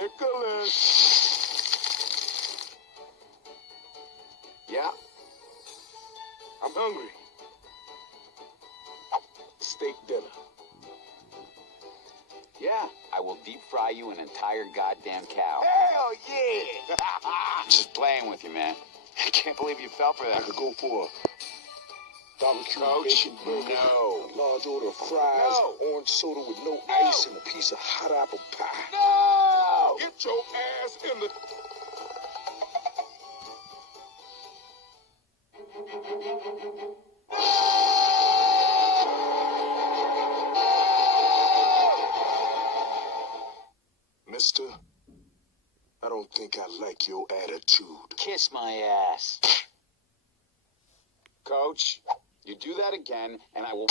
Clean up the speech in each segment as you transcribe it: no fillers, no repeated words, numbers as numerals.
Nicholas. Yeah? I'm hungry. Steak dinner. Yeah, I will deep fry you an entire goddamn cow. Hell yeah! Just playing with you, man. I can't believe you fell for I that. could go for a barbecue bacon burger, No. a large order of fries, No. orange soda with no ice, and a piece of hot apple pie. No! Get your ass in the... Mister, I don't think I like your attitude. Kiss my ass. Coach, you do that again, and I will...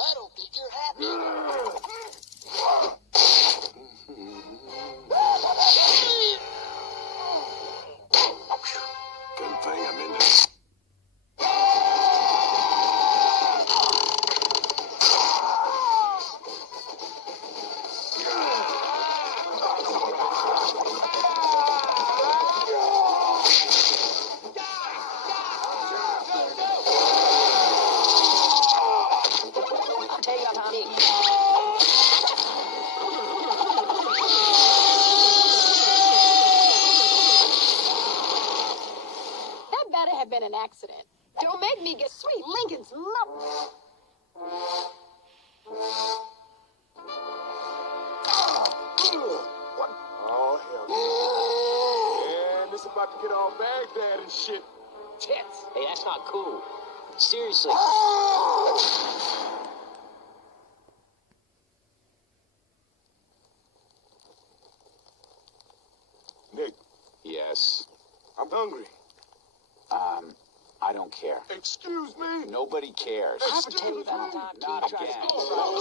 I don't think you're happy. Good thing I'm in this. I'll tell you about me. That better have been an accident. Don't make me get sweet Lincoln's mother. What? Oh, hell yeah. Man, this about to get all Baghdad and shit. Tits. Hey, that's not cool. Seriously. Nick, Yes. I'm hungry. I don't care. Excuse me? Nobody cares. I ever tell you about a time Not Keith tried to again. steal from me?